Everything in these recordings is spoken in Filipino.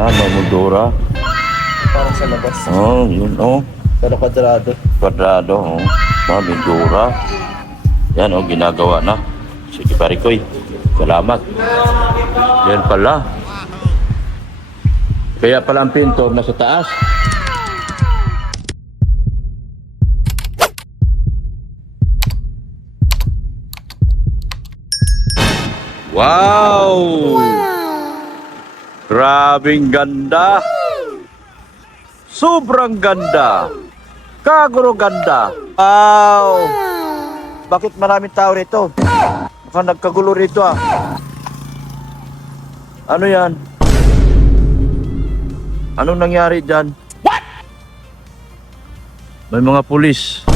Yan, may moldura. Parang sa labas. Oh, yun, oh. Pero kwadrado. Kwadrado, oh. Mga moldura. Yan, oh, ginagawa na. Sige, pare koy. Salamat. Yan pala. Kaya pala ang pinto nasa taas. Wow! Grabing ganda. Sobrang ganda. Kaguro ganda. Wow! Bakit maraming tao rito? Mukhang nagkagulo rito ah. Ano yan? Anong nangyari dyan? What? May mga pulis.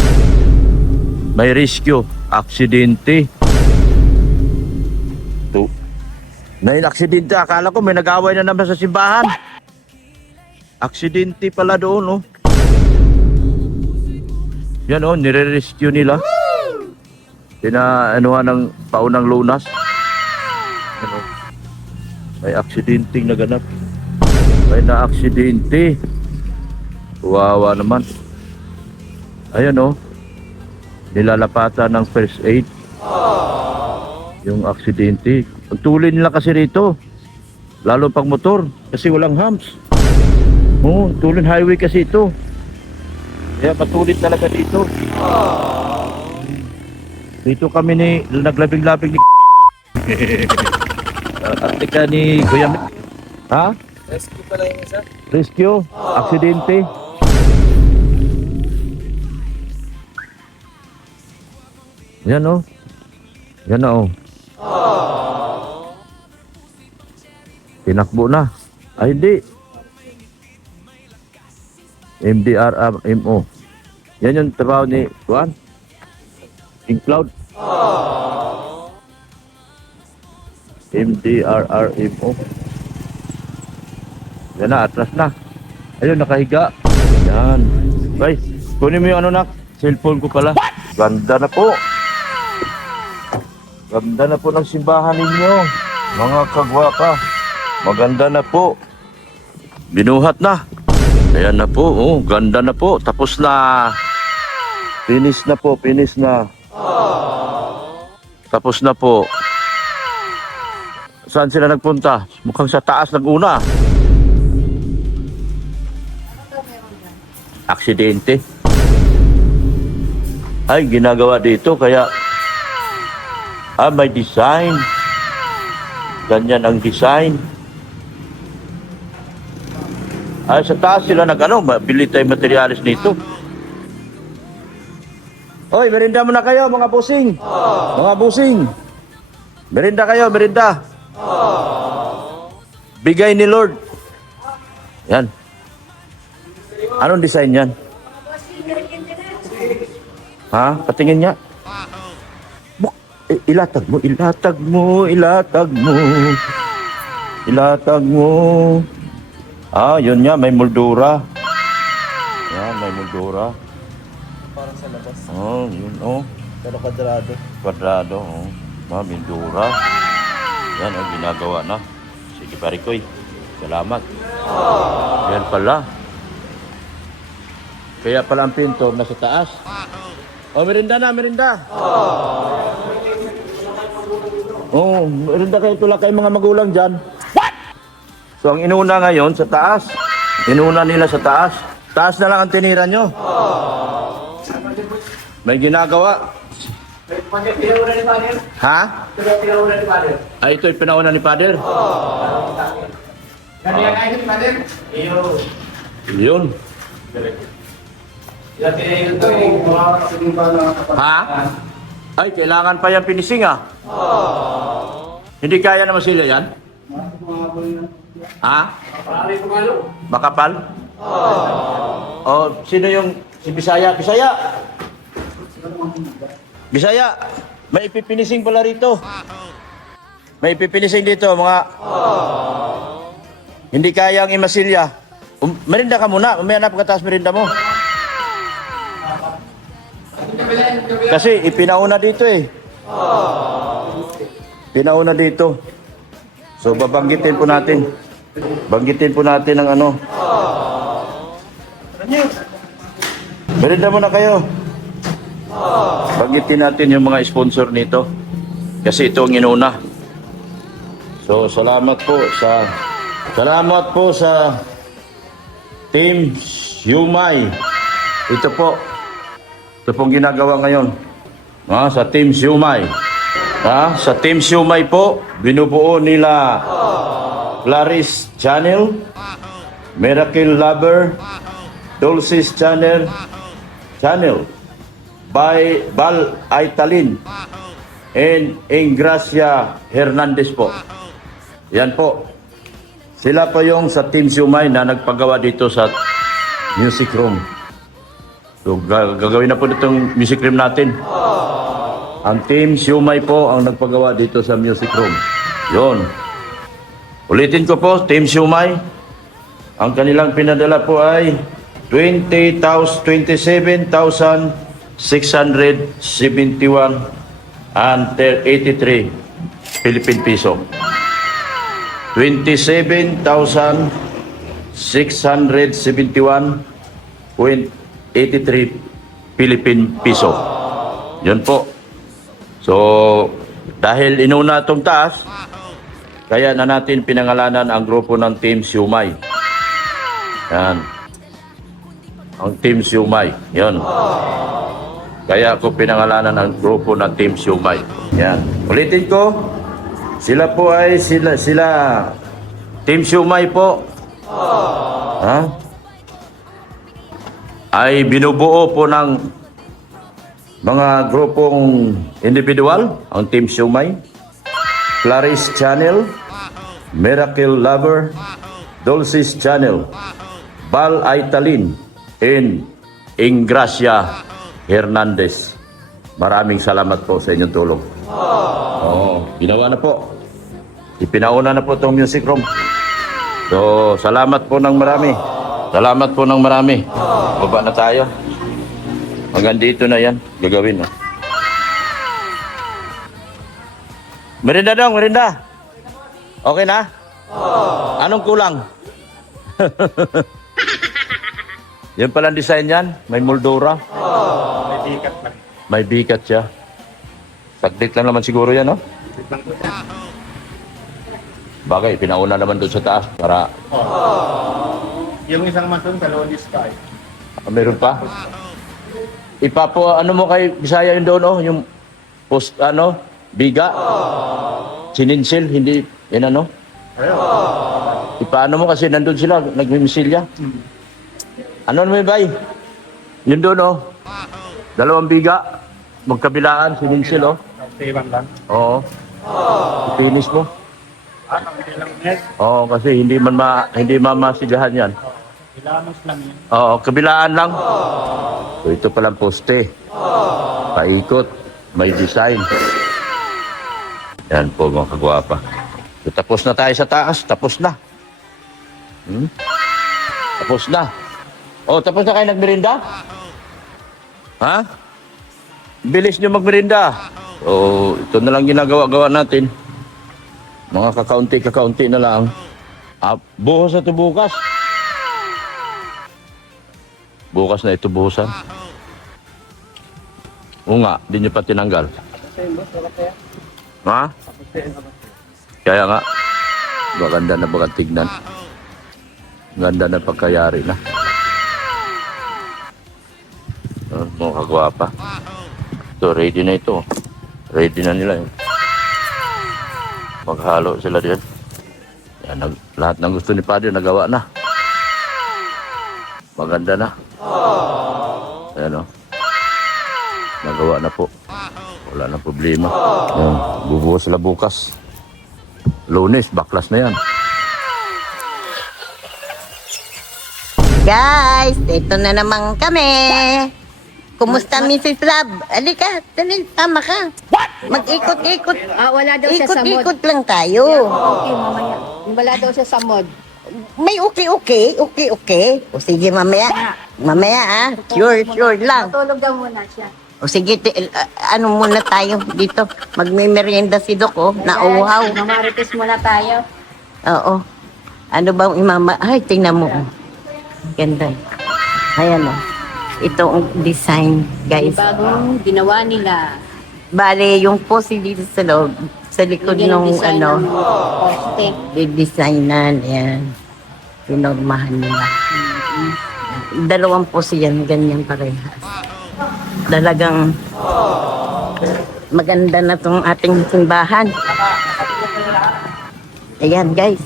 May rescue. Aksidente. Ito. May aksidente. Akala ko may nag-away na naman sa simbahan. Aksidente pala doon, oh. Yan, oh, nire-rescue nila. Pinaanuhan ng paunang lunas. Ano? May aksidenteng naganap. May na-aksidente. Wawa naman. Ayan, oh. Nilalapatan ng first aid. Yung aksidente. Pagtuloy nila kasi rito. Lalo pag motor. Kasi walang humps. Oh, tuloy highway kasi ito. Kaya patulit talaga dito. Dito kami ni naglabing-labing ni Artika ni Kuya. Ha? Rescue pala yung isa. Rescue? Aksidente? Yan oh. Yan na oh. Tinakbo na. Ay hindi. MDRRMO. Yan yung trabaho ni Juan. King Cloud. MDRRMO. Yan na, atras na. Ayun, nakahiga. Yan. Bye. Kunin mo yung ano nak. Cellphone ko pala. Ganda na po. Ganda na po ng simbahan ninyo. Mga kagwapa. Maganda na po. Binuhat na. Ayan na po. Oh, ganda na po. Tapos na. Finish na po. Finish na. Tapos na po. Saan sila nagpunta? Mukhang sa taas nag-una. Aksidente. Ay, ginagawa dito kaya may design. Ganyan ang design. Ay, sa taas sila bili tayo materialis nito. Hoy, merinda muna kayo mga busing. Mga busing. Merinda kayo, merinda. Bigay ni Lord. Yan. Anong design yan? Ha? Patingin niya. Ilatag mo, ilatag mo, ilatag mo. Ilatag mo. Ah, yun nga, may moldura. Yan, may moldura. Parang sa labas. Oh, yun, oh. Pero kwadrado. Kwadrado, oh. Mga moldura. Yan, oh, ginagawa na. Sige, pare koy. Salamat. Yan pala. Kaya pala ang pinto nasa taas. Oh, merinda na, merinda. Oh, merinda kayo, tulak kayo mga magulang dyan. So, ang inuna ngayon sa taas. Inuna nila sa taas. Taas na lang ang tinira nyo. May ginagawa. Pinauna ni Father? Ha? Pinauna ni Father? Ay, ito'y pinauna ni Father? Ganyan kayo ni Father? Yun. Ha? Ay, kailangan pa yan pinising ah. Hindi kaya naman sila yan? Ha? Makapal? Oh, sino yung si Bisaya? Bisaya! Bisaya! May ipipinising pala rito. May ipipinising dito, mga hindi kayang imasilya. Merinda ka muna, mamaya na pagkatapos merinda mo. Kasi ipinauna dito eh. Pinauna dito. So babanggitin po natin. Banggitin po natin ang ano. Merienda muna kayo. Banggitin natin yung mga sponsor nito. Kasi ito ang inuna. So, salamat po sa Team Siumay. Ito pong ginagawa ngayon. Sa Team Siumay. Sa Team Siumay po, binubuo nila Clarice Channel, Miracle Lover, Dulce's Channel, by Bal Aitalin, and Ingracia Hernandez po. Yan po. Sila po yung sa Team Siumay na nagpagawa dito sa music room. So, gagawin na po itong music room natin. Ang Team Siumay po ang nagpagawa dito sa music room. Yun. Ulitin ko po, Team Siumay. Ang kanilang pinadala po ay 27,671 and 83 Philippine piso. 27,671.83 Philippine piso. Yun po. So, dahil inuna itong taas, kaya na natin pinangalanan ang grupo ng Team Siumay. Yan. Ang Team Siumay. Yan. Kaya ako pinangalanan ang grupo ng Team Siumay. Yan. Ulitin ko. Sila po ay sila Team Siumay po. Ay binubuo po ng mga grupong individual, ang Team Siumay, Clarice Channel, Miracle Lover, Dulce's Channel, Bal Aitalin, and Ingracia Hernandez. Maraming salamat po sa inyong tulong. Ginawa na po. Ipinauna na po itong music room. So, salamat po ng marami. Salamat po ng marami. Baba na tayo. Hanggang dito na yan. Gagawin na. Merinda dong, merinda. Okay na? Anong kulang? Yan palang design yan. May moldura. May bikat lang. May bikat siya. Saglit lang naman siguro yan, no? Bagay, pinauna naman doon sa taas para... Yung isang man doon sa Lodi Sky. Meron pa? Ano mo kay Bisaya yun doon, oh? Yung post, biga? Sininsil, hindi, yan ano? Ipaano mo kasi nandun sila, nagmimisilya. Ano naman bay? Yun doon, oh. 2 biga. Magkabilaan, sininsil, oh. Tibang lang. Oo. Finish mo. Hindi lang net. Oo, kasi hindi mamasigahan yan. Ilamos lang yan. Oo, kabilaan lang. So, ito palang poste. Paikot. May design. Yan po mga kagwapa. So, tapos na tayo sa taas. Tapos na. Tapos na. Oh, tapos na kayo nagmerinda? Ha? Bilis nyo magmerinda. So, ito na lang ginagawa-gawa natin. Mga kakaunti na lang. Buhos na ito bukas. Bukas na ito buhusan. Oo nga, di nyo pa tinanggal. Ha? Kaya nga, maganda na pagkatignan. Ganda na pagkayari na. Mga kagwapa. Ito, ready na ito. Ready na nila yun. Maghalo sila diyan. Yan, lahat ng gusto ni Padre nagawa na. Maganda na. Ayan o. Nagawa na po. Wala na problema. Yan, bubuhos sila bukas. Lunes, baklas na yan. Guys, ito na naman kami. Kumusta, Mrs. Love? Alika, dali, tama ka. Mag-ikot-ikot. Wala daw siya sa mod. Ikot-ikot lang tayo. Okay, mamaya. Wala daw siya sa mod. May okay. O sige, mamaya. Mamaya, Sure lang. Matulog daw muna siya. O sige, ano muna tayo dito. Magme-merienda si Doc, oh. Nauhaw. Mamarites muna tayo. Oo. Ano bang imama? Ay, tingnan mo. Ganda. Ayan o. Ito ang design, guys. Bagong ginawa nila. Bale, yung posi dito sa loob, sa likod Bigyan ng nung design ano, ng poste. didesignan. Ayan. Pinormahan nila. Dalawang posi yan, ganyan parehas. Talagang maganda na tong ating simbahan. Ayan, guys.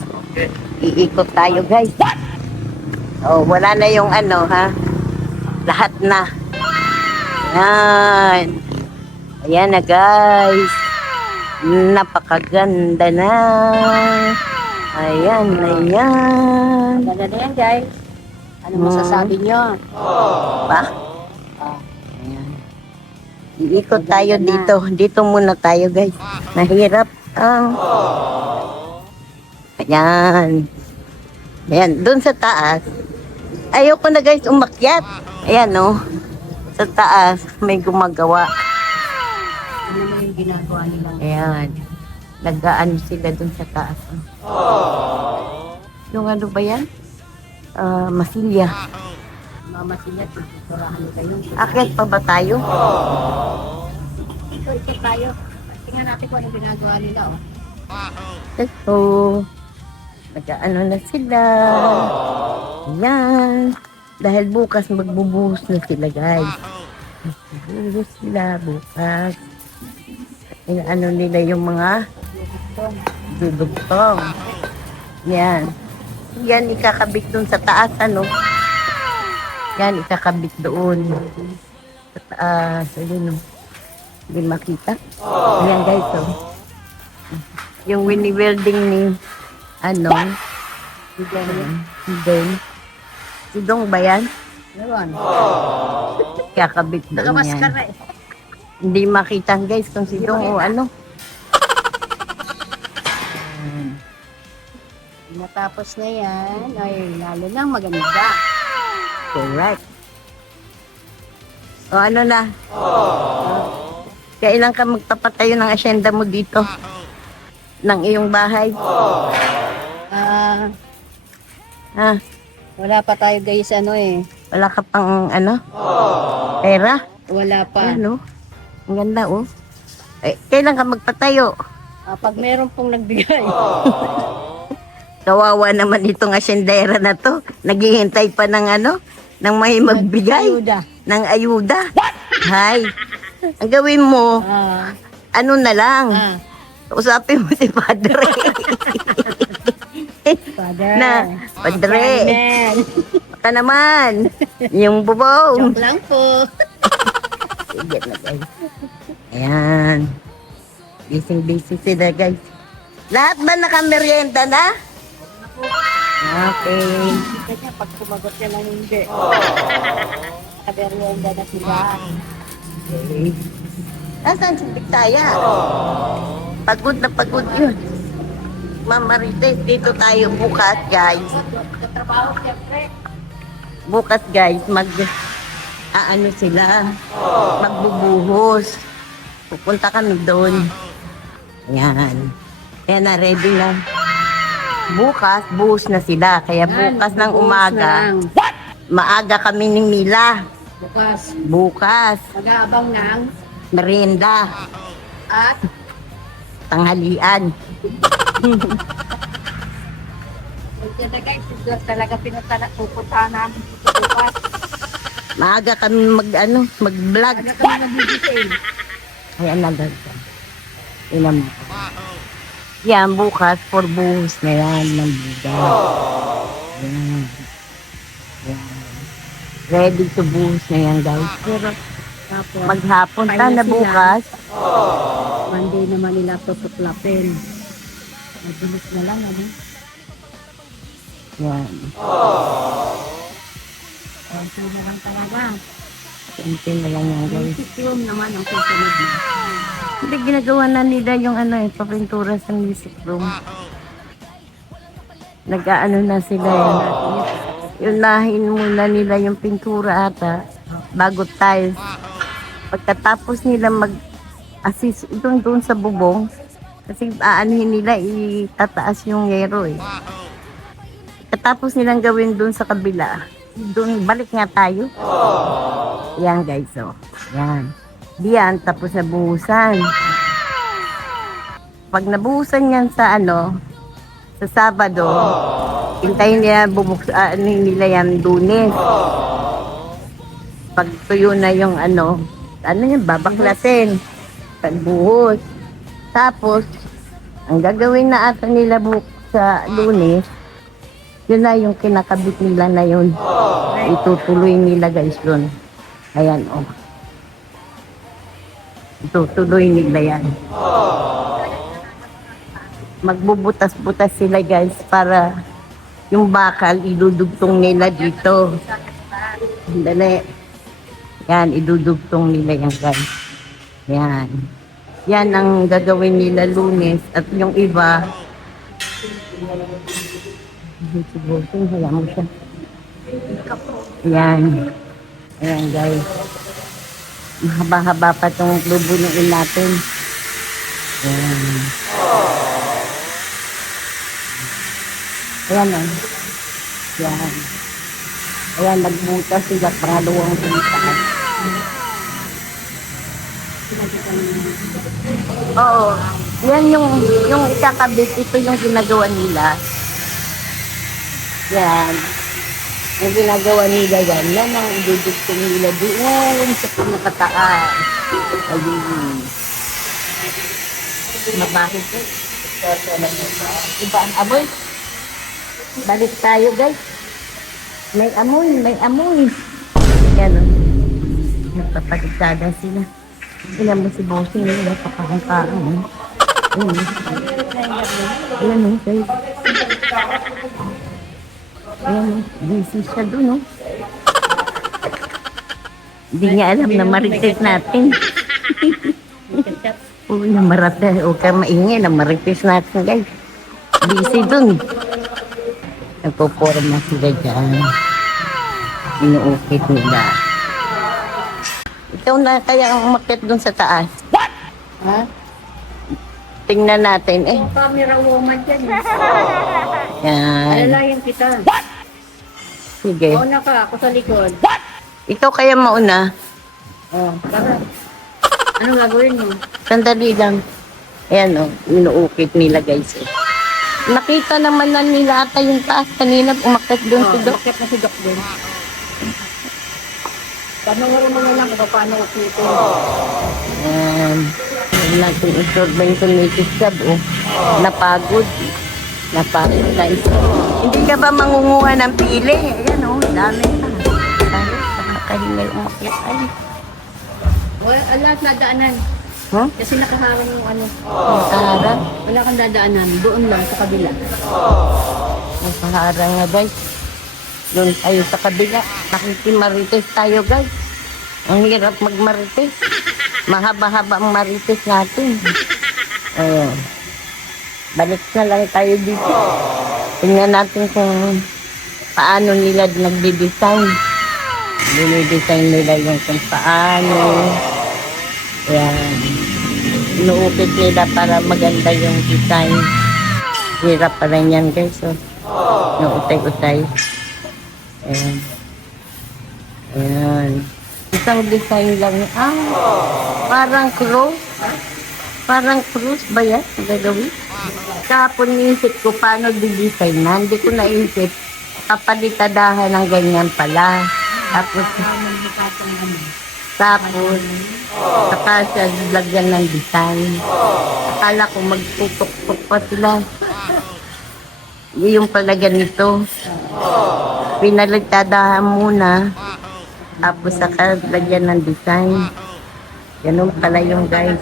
Iikot tayo, guys. Oh, wala na yung ano, ha? Lahat na. Ayan. Ayan na, guys. Napakaganda na. Ayan, ayan. Ganda na yan, guys. Ano masasabi nyo? Pa? Ayan. Iikot tayo dito. Dito muna tayo, guys. Nahirap. Ayan. Ayan, dun sa taas. Ayoko na, guys, umakyat. Ayan, oh. Sa taas, may gumagawa. Ano na yung ginagawa nila? Ayan. Nag-aano sila dun sa taas. Oh. Yung ano ba yan? Masilya. Mama sila, tuturahan nila yun. Akit pa ba tayo? Ito tayo. Tingnan natin kung ano ginagawa nila. Oh. Ito. Nag-aano na sila. Ayan. Dahil bukas magbubuhos na sila, guys. Magbubuhos sila bukas. Ano nila yung mga dudugtong. Yan. Yan ikakabit dun sa taas, ano? Yan ikakabit doon. Sa taas. Ayun, oh. Hindi makita. Ayan, guys, oh. Yung wini-welding ni ano? Then, si Dong ba yan? Ewan. Kakabit doon yan. Nakamaskara eh. Hindi makita, guys, kung si Dong o ano. Natapos na yan, ay lalo lang maganda. Correct. O ano na? Kailan ka magpapatayo ng asyenda mo dito? Ng iyong bahay? Ah, Ha? wala pa tayo guys ano eh. Wala ka pang ano? Pera? Wala pa. Ano? Ang ganda, oh. Eh, kailan ka magpatayo? Pag meron pong nagbigay. Kawawa naman itong asyendera na to. Naghihintay pa ng ano? Ng may magbigay. Ayuda. Ng ayuda. Hay. Ang gawin mo, ano na lang. Usapin mo si Padre. Father. Na, Padre. Amen. Baka naman. Yung bubong. Joke lang po. Sige na, guys. Ayan. Busy sila, guys. Lahat ba nakamerienda na? Okay. Kanya pag sumagot niya lang hindi. Kaberyenda na sila. Okay. Nasaan si Biktaya? Pagod na pagod yun. Mama Marites, dito tayo bukas, guys. Katrabaho siyempre. Bukas, guys, ano sila, magbubuhos. Pupunta kami doon. Ayan. Kaya na, ready na. Bukas, buhos na sila. Kaya bukas ng umaga, maaga kami ni Mila. Bukas. Bukas, Mag-aabang ng merienda, at tanghalian. yan na guys, ito talaga pupuntahan namin bukas. Maaga kami mag-vlog. Ano kami nag-detail? Ayan na, guys. Ilan mo. Yan, bukas, for buhos na yan ng bigas. Yan. Yan. Ready to buhos na yan, guys. Pero, Tapos, maghapon Kaya ta na sila. bukas. Monday naman nila tutuklapin. Magulis na lang, ano? Yan. Konti na lang talaga. Kunti na lang yan, guys. Music room naman ang susunod na. Hindi, ginagawa na nila yung papintura sa music room. Nag-aano na sila Unahin muna nila yung pintura ata bago tiles. Pagkatapos nila mag-assist doon sa bubong, kasi aanuhin nila, itataas yung yero eh. Katapos nilang gawin dun sa kabila, dun balik nga tayo. Yan guys, oh. Yan. Diyan, tapos nabuhusan. Pag nabuhusan yan sa sa Sabado, hintayin nila nila yan Lunes. Pag tuyo na yung yan, babaklasin. Pagbuhos. Tapos, ang gagawin na ata nila sa Lunes, yun na yung kinakabit nila na yun. Itutuloy nila guys doon. Ayan, oh. Itutuloy nila yan. Magbubutas-butas sila guys para yung bakal idudugtong nila dito. Dali. Yan, idudugtong nila yan guys. Yan. Yan ang gagawin nila Lunes at yung iba hayaan mo siya. Yan. Ayan guys. Mahaba-haba pa itong lubuluin natin. Ayan. Ayan o. Yan. Ayan, nagbutas sila pangalawang butas. Oo. Yan yung ikakabit. Ito yung ginagawa nila. Yan. Yung ginagawa nila yan. Yan ang idudugtong nila doon sa pinakataas. Ayun. Mabahid ko. Iba ang amoy. Balik tayo guys. May amoy, may amoy. Yan o. Nagpapaligtada sila. Ilan mo si Bossing nila papakangkaan. Ayan o. Guys. Ayan o. Busy siya dun o. Hindi niya alam na marites natin. Oo, na marites. Huwag ka maingay na marites natin guys. Busy dun. Nagpo-forma sila dyan. Inuukit nila. Ikaw na kaya ang umakyat dun sa taas. What? Ha? Tingnan natin eh. Camera woman dyan. Yan. Alalayan kita. What? Sige. Mauna ka, ako sa likod. What? Ikaw kaya mauna. Oh, tara. Anong gagawin mo? Sandali lang. Ayan o. Inuukit nila guys eh. Nakita naman na nila ata yung taas. Kanina umakyat dun si Doc. Bakit na si Doc din? Panoorin mo na lang kung paano upitin. Ayan. Huwag natin isorba yung tumitis job oh. Napagod. Napagod guys. Hindi ka ba mangunguha ng pili? Ayan oh. Dami pa. Dami. Nakakahingal umakyat. Ay. Lahat nadaanan. Huh? Kasi nakaharang yung Nakaharang. Wala kang dadaanan. Doon lang sa kabila. Nakaharang nga guys. Doon tayo sa kabila. Nakikimarites tayo guys. Ang hirap magmarites. Mahaba-haba ang marites natin. Ayan. Balik na lang tayo dito. Tingnan natin kung paano nila nagdi-design. Dinidesign nila yung kung paano. Ayan. Inuupit nila para maganda yung design. Hirap pa rin yan guys. So, nautay-utay. Ayan. Ayan. Isang design lang. Parang cross. Parang cross ba yan? Gagawin? Kahapon niisip ko paano di-design na. Hindi ko naisip. Kapalitadahan ng ganyan pala. Tapos, saka siya lagyan ng design. Akala ko magtutok-tok pa sila. Yung pala ganito. Pinalitadahan muna. Tapos saka lagyan ng design. Ganun pala yung guys.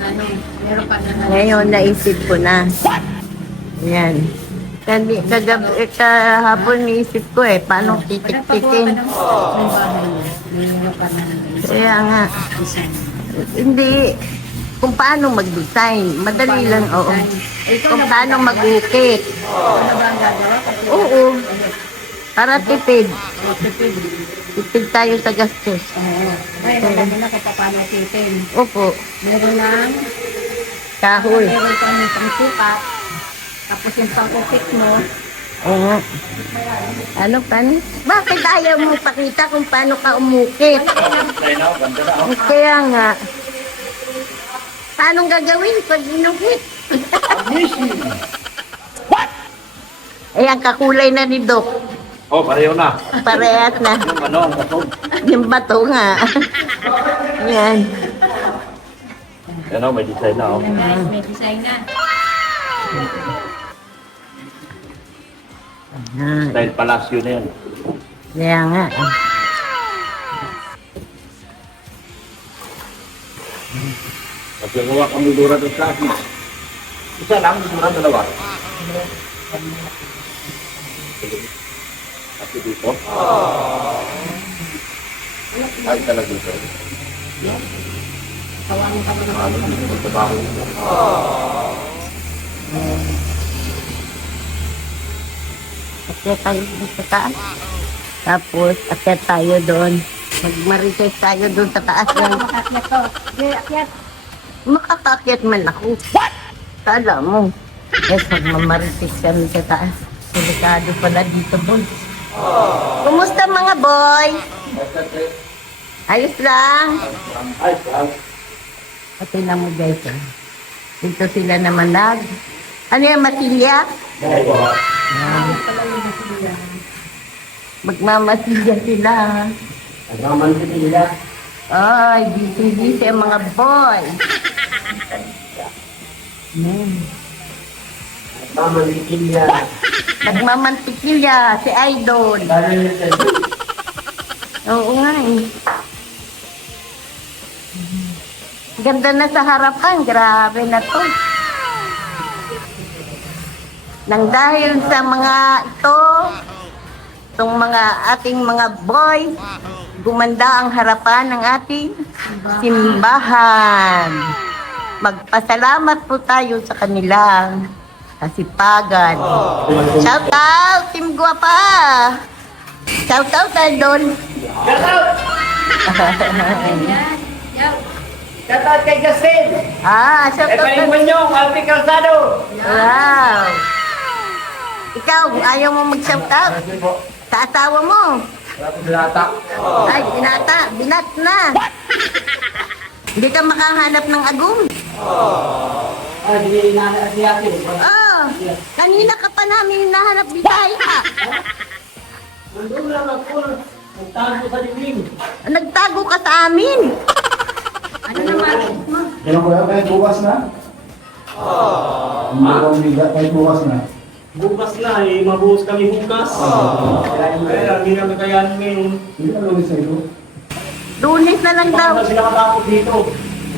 Ngayon naisip ko na. Ayan. Kahapon naisip ko paano titik-tikin. Kaya nga. Hindi. Kung paano mag-design. Madali lang, oo. Kung paano mag-ukit. Oo. Para tipid. Tipid tayo sa gastos. Ay, nalagyan na kung paano upitin. Opo. Meron lang. Kahoy. Meron kang pang sukat. Tapos yung pang-upit mo, Oo nga. Ano, paano? Bakit ayaw mo pakita kung paano ka umukit? Kaya nga. Paano gagawin pag inukit? What? Ayan, kakulay na ni Doc. Oh, pareho na. Parehas na. Yung ano, ang bato. Yung bato nga. Yan. Yan o, may design na. Oh. May design na. Style Palacio na yan. Kaya nga. Pagkagawa kang mudura doon sa akin. Isa lang, mudura dalawa. Kasi dito. Ay, talaga dito. Ano dito, magtrabaho dito. Akyat tayo dun sa taas. Tapos, akyat tayo doon. Mag-marites tayo doon sa taas. Akyat to. Sige, akyat. Makakakyat man ako. What? Kala mo. Yes, magmamarites kami sa taas. Delikado pala dito, boy. Kumusta mga boy? Ayos lang. Pati na mo guys. Dito sila naman ano yung matilya? Magmamasilya sila. Nagmamantika. Ay, busy ang mga boy. Nagmamantika. Nagmamantikilya si Idol. Oo nga eh. Ganda na sa harapan. Grabe na to. Nang dahil sa mga itong mga ating mga boy, gumanda ang harapan ng ating simbahan. Magpasalamat po tayo sa kanilang kasipagan. Shout out, Team Guapa! Shout out, Idol! Shoutout kay Justin! Shout out! Manyong, Alpi Calzado! Wow! Ikaw, ayaw mo mag-shout out? Sa asawa mo? Ay, binat na! Hindi ka makahanap ng agum. Kanina ka pa namin hinahanap bitaya. Nandun lang ako, nagtago sa dibing. Nagtago ka sa amin. Ano naman? Kailan ko yan? Kahit bukas na? Hindi ko bigat kahit bukas na. Bukas na eh, mabuhos kami bukas. Kaya hindi namin kayanin ngayon. Hindi ka lulis sa ito. Lunes na lang daw. Bakit na sila katapos dito?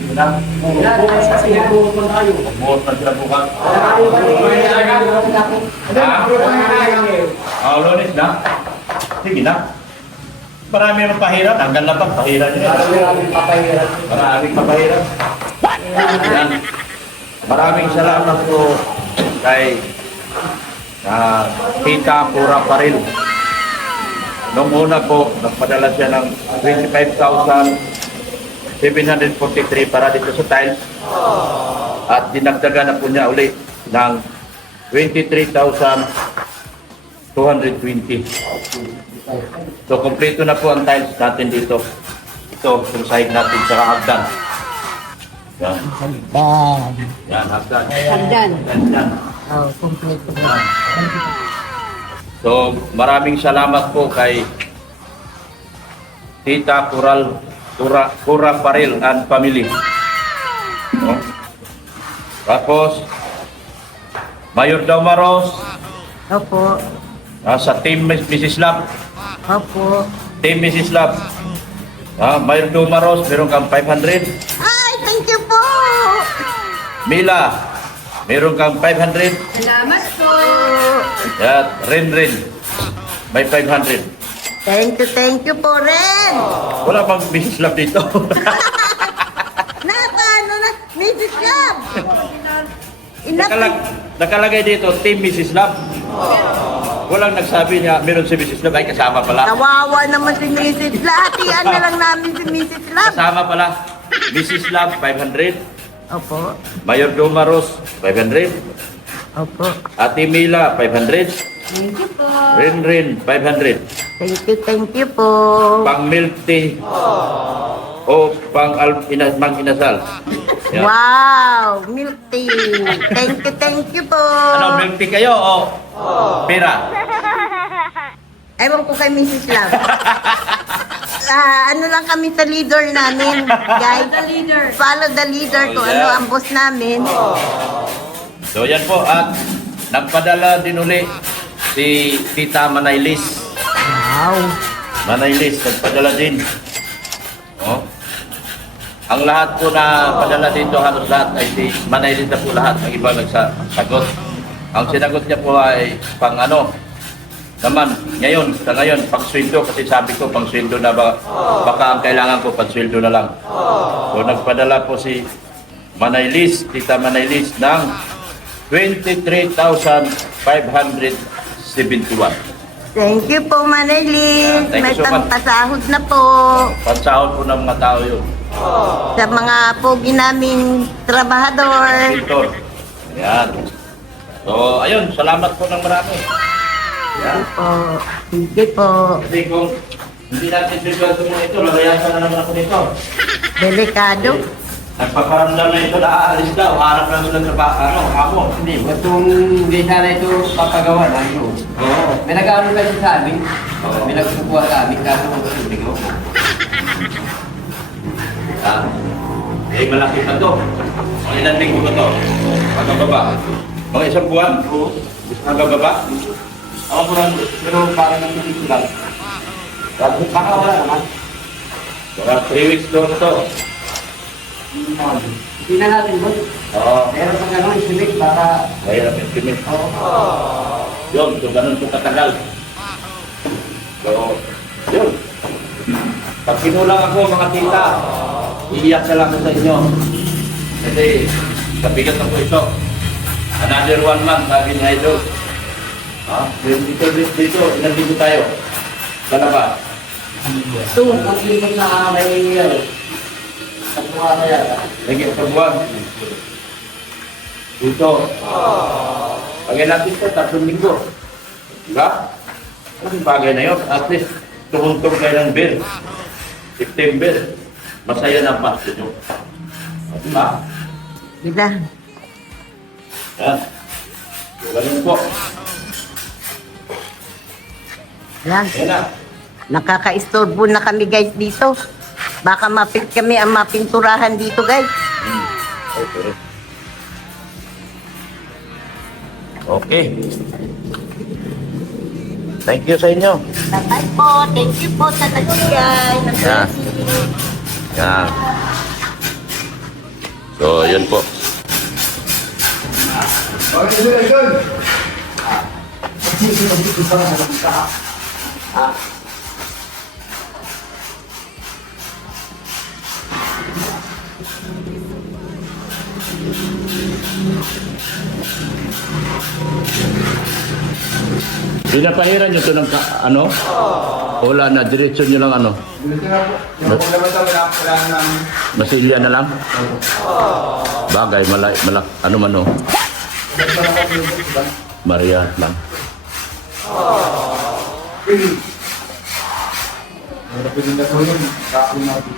Bukas kasi mabuhos na tayo. Buhos na sila bukas. Lunes na? Sige na. Marami ang pahirap. Hanggang na pag pahirap nila. Maraming papahirap. Yan. Maraming salamat po kay Tita Pura Paril. Noong una po, nagpadala siya ng 25,743 para dito sa tiles. At dinagdagan na po niya uli ng 23,220. So, kompleto na po ang tiles natin dito. Ito, yung sahig natin sa hagdan. Yan. Yan, hagdan. Hagdan. Hagdan. Oh, kompleto na. So, maraming salamat po kay Tita Pura Paril and family. No? Tapos, Mayor Daumaros, Opo. sa Team Mrs. Love, Opo. Team Mrs. Love, Mayor Daumaros, meron kang 500. Ay, thank you po. Mila, meron kang 500. Salamat po. At Ren, may 500. Thank you po rin. Wala bang Mrs. Love dito? Paano na? Mrs. Love. Nakalagay dito, Team Mrs. Love. Walang nagsabi niya, meron si Mrs. Love, ay kasama pala. Kawawa naman si Mrs. Love. Hatian na lang namin si Mrs. Love. Kasama pala. Mrs. Love, 500. Opo. Mayor Dumaros, 500. Opo. Ate Mila, 500. Thank you po. Rin, 500. Thank you po. Pang milk tea. O pang mang inasal. Yan. Wow, milk tea. Thank you po. Ano, milk tea kayo o pera? Ewan ko kay Mrs. Love. Ano lang kami sa leader namin, guys. The leader. Follow the leader kung Oh, ano yeah. ang boss namin. So yan po at nagpadala din uli si Tita Manaylis. Wow. Manaylis, nagpadala din. Oh. Ang lahat po na padala dito, halos lahat ay si Manaylis na po lahat. Ang iba nagsagot. Ang sinagot niya po ay pang ano, naman, sa ngayon, pang sweldo. Kasi sabi ko, pang sweldo na ba, baka ang kailangan ko, pang sweldo na lang. So nagpadala po si Manaylis, Tita Manaylis ng 23,571. Thank you po, Manaylis. Thank you May so much. pampasahod na po Pansahod po ng mga tao yun. sa mga pogi naming trabahador. Victor. Ayan. So, ayun, salamat po ng marami. Ayan. Sige po. Kasi kung hindi natin sigurado mo ito, lagayasan na naman ako nito. Delikado. Nagpaparamdam na ito na aalis daw. Harap na ito ng trabaho. Amo. Hindi, gustong hindi sana ito papagawa na ito. Oo. May nag-ano kasi sa amin. Oo. May nagsukuha sa amin kaso hindi ko. Ah. Eh, malaki pa to. Mga ilan linggo ba to? Pagkababa. Mga isang buwan? Oo. Pagkababa? Ako po lang, pero parang nagtuloy lang. Baka wala naman. Mga 3 weeks doon to. Hindi na natin po. Oo. Pero pag ano, isibig, baka... Mahirap yung kimit. Yun, so ganun po katagal. So, yun. Pag kinulang ako mga tita, iiyak na lang ako sa inyo. Kasi, kabigat ako ito. Another 1 month, sabi ni Idol. Ha? Dito, ilan dito tayo? Dalawa. Ito, ang ibig na may... Pagkuha na yata. Lagi sa buwan. Dito. Pagay natin ito, 3 linggo. Diba? Ang bagay na yun. At least, tumuntog kayo ng beer. September. Masaya na pa. Diba? Diba? Yan. Ganun po. Yan. Yan na. Nakaka-istorbo na kami guys dito. Baka mapit kami ang mapinturahan dito guys. Okay. Thank you sa inyo. Bye po. Thank you po sa nagbigay. Yeah. Yan. So, yun po. Okay, sir, Idol. Pinapahiran nyo ito ng ano? Wala na, diretso nyo lang ano? Dito na po. Yung paglaban sa kailangan ng... Masilya na lang? Bagay, ano man o? Maria lang. Pwede na po yun. Kakin natin.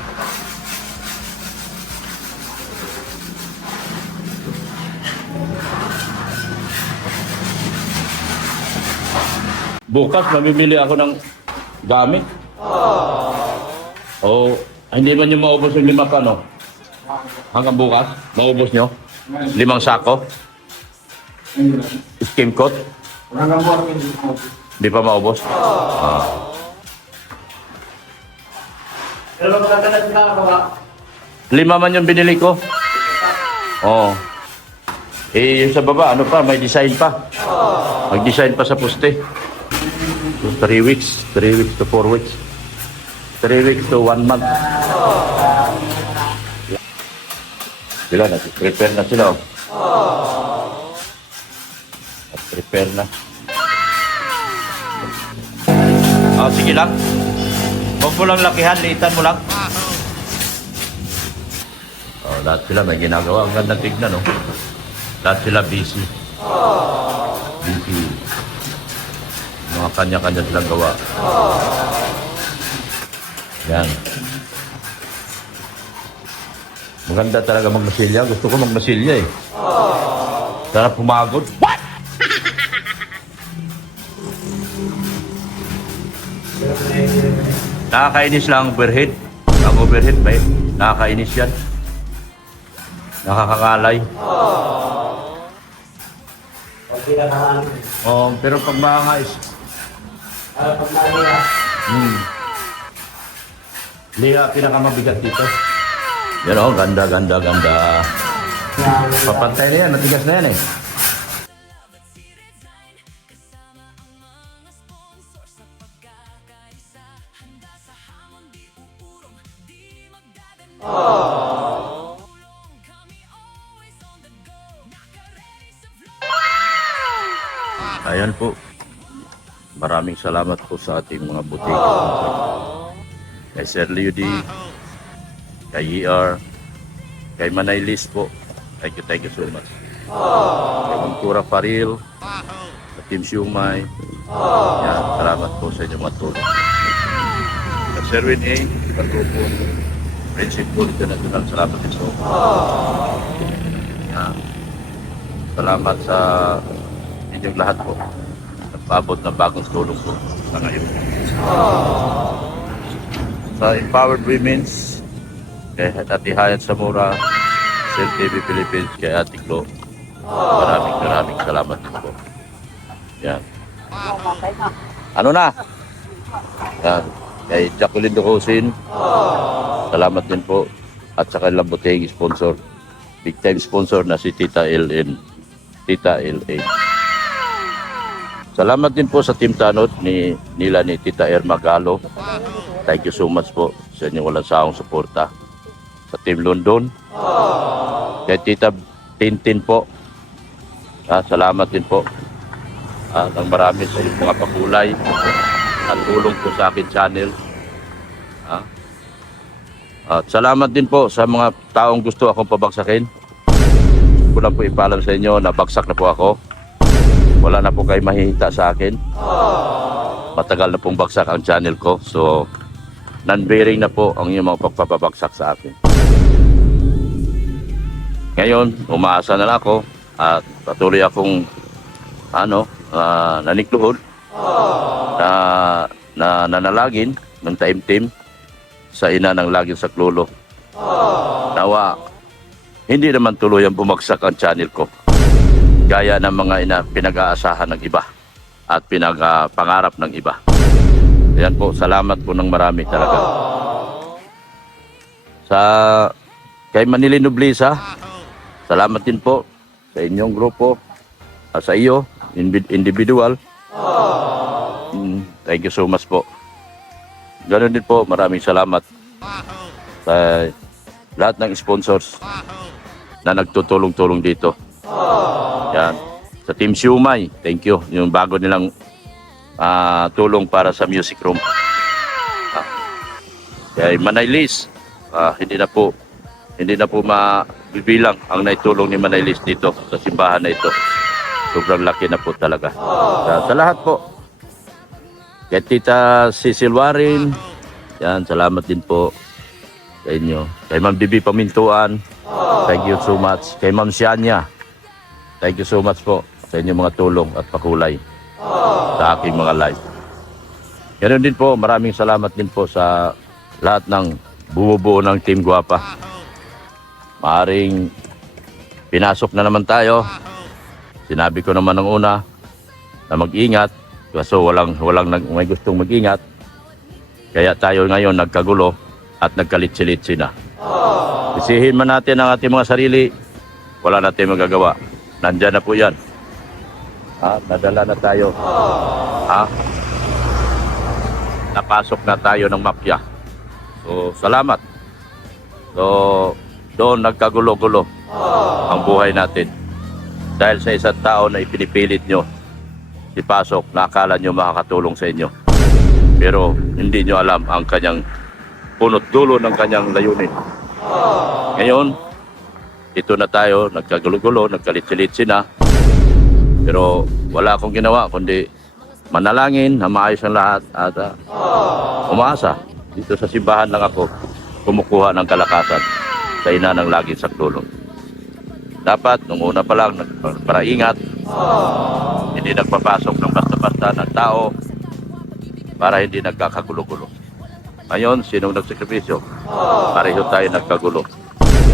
Bukas, mamimili ako ng gamit. O, hindi man nyo maubos yung 5 pa, no? Hanggang bukas, maubos nyo? 5 sako? Ayun lang. Skim coat? Hanggang buwan ko hindi ko. Hindi pa maubos? Ah. Pero magkakalat na ako ba? 5 man yung binili ko. Oo. Eh, yung sa baba, ano pa, may design pa. Mag-design pa sa poste. 3 weeks to 4 weeks. 3 weeks to 1 month. Sila, prepare na sila. Prepare na. Sige lang. Huwag mo lang lakihan, liitan mo lang. Lahat sila may ginagawa. Ang ganda tignan, no? Lahat sila busy. Busy. mga kanya-kanya silang gawa. Yan. Maganda talaga magmasilya. Gusto ko magmasilya eh. Sarap pumagod. What? Nakakainis lang overhead. Ang overhead ba eh? Nakakainis yan. Nakakangalay. Okay na naman. Oh, pero pag maangayos, Pag nalila. liha pinakamabigat dito. Yan o, ganda. Papantay na yan, matigas na yan eh. Ayan po. Maraming salamat po sa ating mga butika. Kay Sir Leo D, kay ER, kay Manay Liz po. Thank you so much. Kay Ventura Paril, sa Team Siumay. Yan, salamat po sa inyong mga tulong. Kay Sir Win A, sa grupo, Friendship po, international, salamat din po. Yan. Salamat sa inyong lahat po. Nagpaabot ng bagong tulong po na ngayon. Sa Empowered Women's, kay Ate Hayat Samura, Sir TV Philippines, kay Ate Glo. Maraming salamat po. Yan. Ano na? Yan. Kay Jacqueline Ducosin, salamat din po. At sa kanilang butihing sponsor, big time sponsor na si Tita LN, Tita LA. Salamat din po sa Team Tanod nila ni Tita Irma Galo. Thank you so much po sa inyong walang sawang suporta. Sa Team London, kay Tita Tintin po. Salamat din po. Ng marami sa inyong mga pakulay at tulong po sa akin channel. At salamat din po sa mga taong gusto akong pabagsakin. Gusto ko lang po ipaalam sa inyo na bagsak na po ako. Wala na po kayo mahihita sa akin. Matagal na pong bagsak ang channel ko. So, non-bearing na po ang inyong mga pagpapabagsak sa akin. Ngayon, umaasa na lang ako at patuloy akong nanikluhod na nanalagin ng taimtim sa ina ng laging saklulo. Nawa, hindi naman tuloy ang bumagsak ang channel ko. Gaya ng mga pinag-aasahan ng iba at pinag-pangarap ng iba. Ayan po, salamat po ng marami talaga. Kay Manili Nobleza, salamat din po sa inyong grupo, sa iyo, individual. Thank you so much po. Ganon din po, maraming salamat sa lahat ng sponsors na nagtutulong-tulong dito. Yan. Sa Team Siumay, thank you. Yung bago nilang tulong para sa music room. Kay Manay Liz, hindi na po mabibilang ang naitulong ni Manay Liz dito sa simbahan na ito. Sobrang laki na po talaga. Sa lahat po. Kay Tita Cecil Warin, yan, salamat din po sa inyo. Kay Ma'am Bibi Pamintuan, thank you so much. Kay Ma'am Sianya, thank you so much po sa inyong mga tulong at pakulay sa aking mga live. Ganoon din po, maraming salamat din po sa lahat ng bumubuo ng Team Guapa. Maaring pinasok na naman tayo. Sinabi ko naman ng una na mag-ingat. Kaso walang may gustong mag-ingat. Kaya tayo ngayon nagkagulo at nagkalitsi-litsi na. Isihin man natin ang ating mga sarili, wala natin magagawa. Nandyan na po yan. Nadala na tayo. Napasok na tayo ng mafia. So, salamat. So, doon nagkagulo-gulo ang buhay natin. Dahil sa isang tao na ipinipilit nyo, ipasok na akala nyo makakatulong sa inyo. Pero hindi nyo alam ang kanyang punot dulo ng kanyang layunin. Ngayon, ito na tayo, nagkagulo-gulo, nagkalitsi-litsi na. Pero wala akong ginawa kundi manalangin na maayos ang lahat at umaasa. Dito sa simbahan lang ako kumukuha ng kalakasan sa ina ng laging saktulong. Dapat, nung una pa lang, para ingat, hindi nagpapasok ng basta-basta ng tao para hindi nagkakagulo-gulo. Ngayon, sinong nagsakripisyo? Pareho tayo nagkagulo.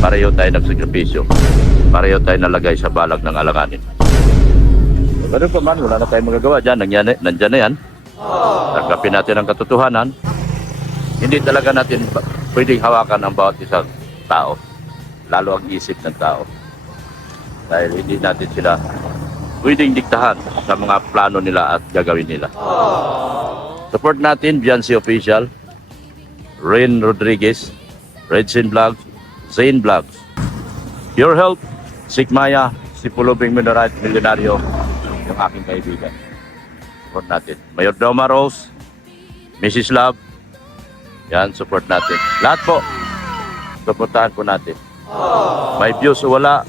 Pareho tayo nagsakripisyo. Pareho tayo nalagay sa balag ng alanganin. Pero pa man, wala na tayong magagawa dyan. Nandyan na yan. Tanggapin natin ang katotohanan. Hindi talaga natin pwedeng hawakan ang bawat isang tao. Lalo ang isip ng tao. Dahil hindi natin sila pwedeng diktahan sa mga plano nila at gagawin nila. Support natin, Biancy Official, Rain Rodriguez, Redsin Vlogs, Zane Vlogs, Pure Health, Sigmaya, si Pulubing Milyonaryo, yung aking kaibigan. Support natin. Mayor Doma Rose, Mrs. Love, yan, support natin. Lahat po, supportahan po natin. May views o wala,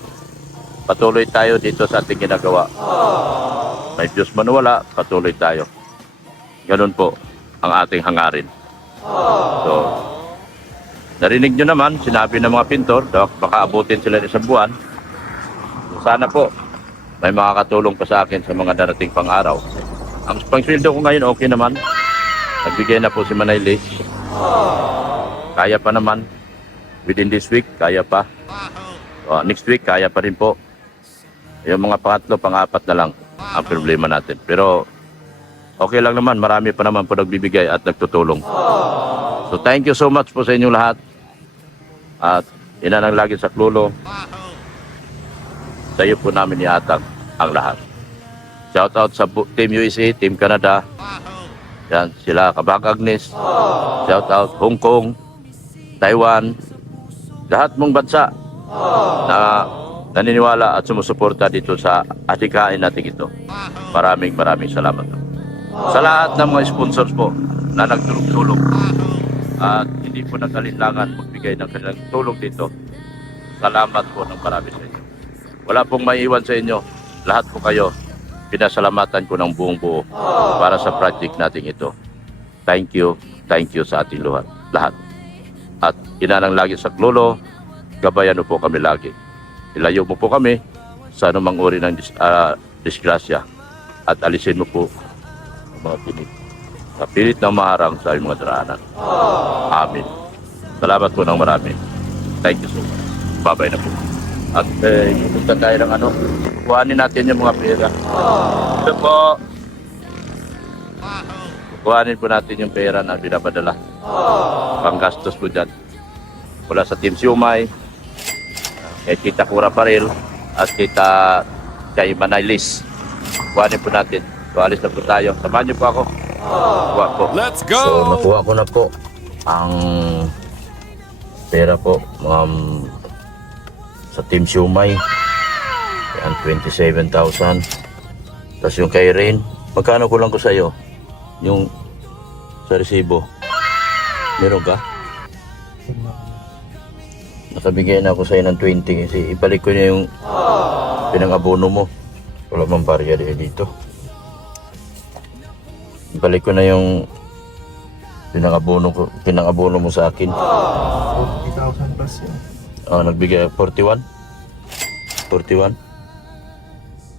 patuloy tayo dito sa ating ginagawa. May views man o wala, patuloy tayo. Ganun po ang ating hangarin. So, narinig nyo naman, sinabi ng mga pintor, baka abutin sila ng isang buwan. Sana po, may makakatulong pa sa akin sa mga darating pang araw. Ang pangsweldo ko ngayon, okay naman. Nagbigay na po si Manay Liz. Kaya pa naman. Within this week, kaya pa. Next week, kaya pa rin po. Yung mga pangatlo, pang-apat na lang ang problema natin. Pero, okay lang naman. Marami pa naman po nagbibigay at nagtutulong. So, thank you so much po sa inyong lahat. At ina ng lagi sa klulo. Sa iyo po namin iatag ang lahat. Shout out sa Team USA, Team Canada. Yan, sila Kabak Agnes. Shout out Hong Kong, Taiwan. Lahat mong bansa na naniniwala at sumusuporta dito sa atikain natin ito. Maraming salamat. Sa lahat ng mga sponsors po na nagtulong-tulong at hindi po nag-alinlangan magbigay ng kanilang tulong dito. Salamat po ng marami sa inyo. Wala pong maiiwan sa inyo. Lahat po kayo, pinasalamatan ko ng buong buo para sa project natin ito. Thank you sa ating lahat. At ina ng lagi sa klulo, gabayan mo po kami lagi. Ilayo mo po kami sa anumang uri ng disgrasya at alisin mo po ang mga pilit na maharang sa mga daraanan. Amen. Salamat po ng marami. Thank you so much. Babay na po. At pupunta tayo ng kuhanin natin yung mga pera. Ito po. Kuhanin po natin yung pera na binapadala. Panggastos po dyan. Mula sa Team Siumay, kay Tita Cura Paril, at kay Manay Liz. Kuhanin po natin. So, alis na po tayo. Samahan niyo po ako. Kuha po. Let's go! So, nakuha ko na po ang pera po. Sa Team Siumay. Yan, 27,000. Tapos yung kay Rain, magkano kulang ko sa'yo? Yung sa resibo. Meron ka? Nakabigay na ako sa'yo ng 20 kasi ibalik ko niya yung pinang-abono mo. Wala mang barya dito. Ibalik ko na yung pinang-abono mo sa akin. 40,000 plus yun. Nagbigay 41? 41?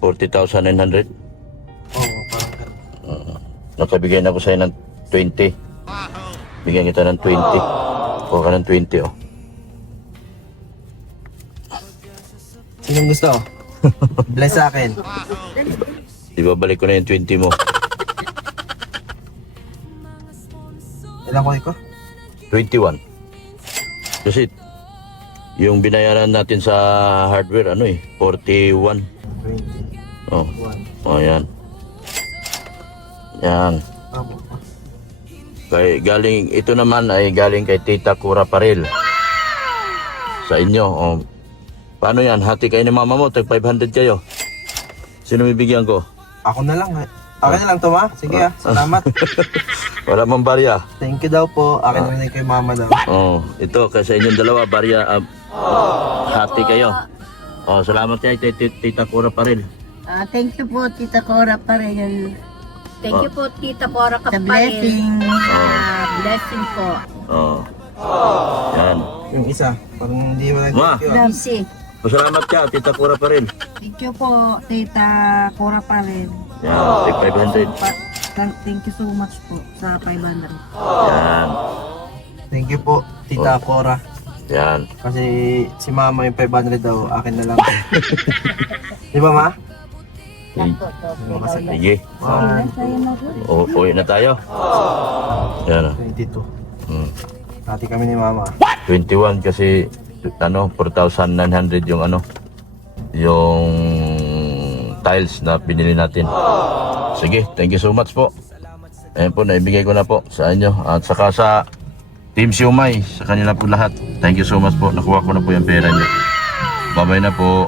40,900? Oo, parang ganun. Nakabigay na ako sa'yo ng 20. Bigyan kita ng 20. Kuha ka ng 20, oh. Sinong gusto? Bless sa akin. Ibabalik ko na yung 20 mo. Ilang ko? 21. Kasi yung binayaran natin sa hardware, 41. 20. Oh, 1. oh, yan. Yan. Tama. Ito naman ay galing kay Tita Cura Paril. Sa inyo. Oh. Paano yan? Hati kayo ni mama mo, tag 500 kayo. Sino bibigyan ko? Ako na lang. Akin na lang to, ma. Sige salamat. Wala mang barya. Thank you daw po. Akin na rin kay mama daw. Oh, ito kasi inyong dalawa barya, hati kayo. Oh, salamat kay Tita Cura Paril. Thank you po, Tita Cora pa rin. Thank you po, Tita Cora The Kapalin. blessing. Blessing po. Oh. Yan. Yung isa, parang hindi mo Ma. nag-thank you. Busy. Masalamat ka, Tita Cora pa rin. Thank you po, Tita Cora pa rin. Yan, take 500. Thank you so much po sa 500. Yan. Thank you po, Tita Cora. Yan. Kasi si Mama yung 500 daw, akin na lang. Di ba, Ma? Sige. 1, Uwi na tayo. Yan. 22. Hmm. Dati kami ni Mama. 21 kasi 4,900 yung yung tiles na binili natin. Sige, thank you so much po. Ayan po, naibigay ko na po sa inyo at saka sa Team Siumay, sa kanila po lahat. Thank you so much po, nakuha ko na po yung pera nyo. Bye-bye na po.